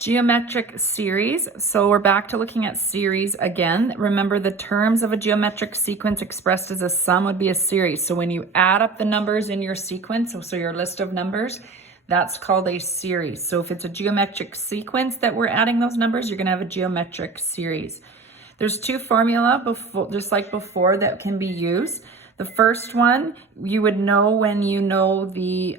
Geometric series. So we're back to looking at series again. Remember, the terms of a geometric sequence expressed as a sum would be a series. So when you add up the numbers in your sequence, so your list of numbers, that's called a series. So if it's a geometric sequence that we're adding those numbers, you're going to have a geometric series. There's two formula, just like before, that can be used. The first one, you would know when you know the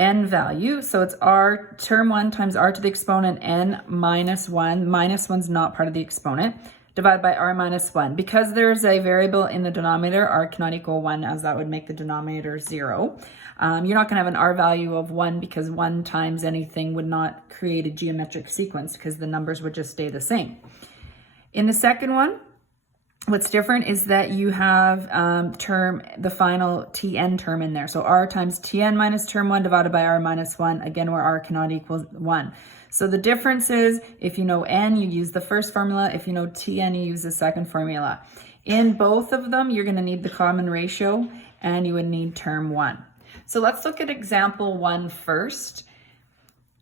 n value. So it's r term 1 times r to the exponent n minus 1. Minus 1's not part of the exponent. Divided by r minus 1. Because there's a variable in the denominator, r cannot equal 1, as that would make the denominator 0. You're not going to have an r value of 1 because 1 times anything would not create a geometric sequence because the numbers would just stay the same. In the second one, what's different is that you have the final tn term in there. So r times tn minus term 1 divided by r minus 1, again, where r cannot equal 1. So the difference is, if you know n, you use the first formula. If you know tn, you use the second formula. In both of them, you're going to need the common ratio, and you would need term 1. So let's look at example 1 first.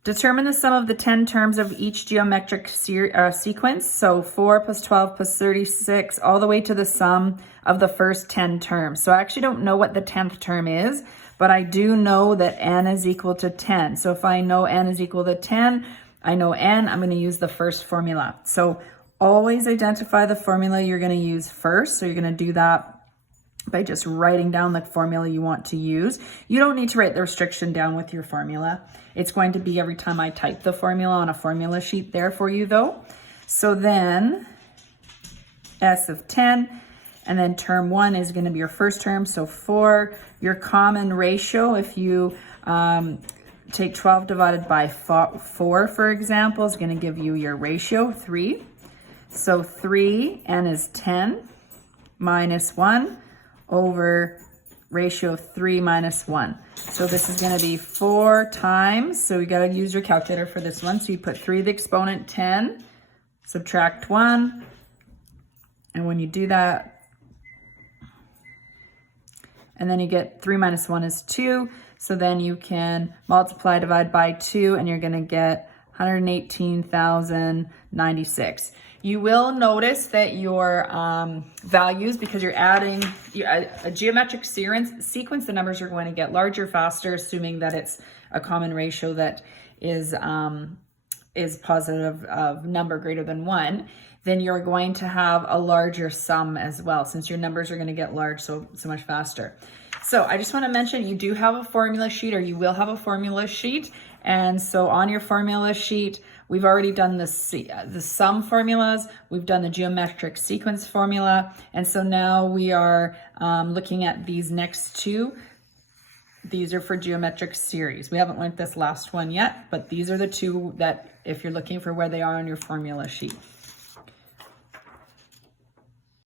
Determine the sum of the 10 terms of each geometric sequence. So 4 plus 12 plus 36, all the way to the sum of the first 10 terms. So I actually don't know what the 10th term is, but I do know that n is equal to 10. So if I know n is equal to 10, I know n, I'm going to use the first formula. So always identify the formula you're going to use first. So you're going to do that by just writing down the formula you want to use. You don't need to write the restriction down with your formula. It's going to be every time I type the formula on a formula sheet there for you though. So then S of 10, and then term 1 is going to be your first term, so 4. Your common ratio, if you take 12 divided by 4, for example, is going to give you your ratio, 3. So 3, n is 10, minus 1, over ratio of 3 minus 1. So this is going to be 4 times, so you got to use your calculator for this one. So you put 3 to the exponent, 10, subtract 1, and when you do that, and then you get 3 minus 1 is 2, so then you can multiply, divide by 2, and you're going to get 118,096. You will notice that your values, because you're adding a geometric sequence, the numbers are going to get larger faster, assuming that it's a common ratio that is positive of number greater than 1. Then you're going to have a larger sum as well, since your numbers are going to get large so much faster. So I just want to mention, you do have a formula sheet, or you will have a formula sheet. And so on your formula sheet, we've already done the sum formulas, we've done the geometric sequence formula, and so now we are looking at these next two. These are for geometric series. We haven't learned this last one yet, but these are the two that, if you're looking for where they are on your formula sheet.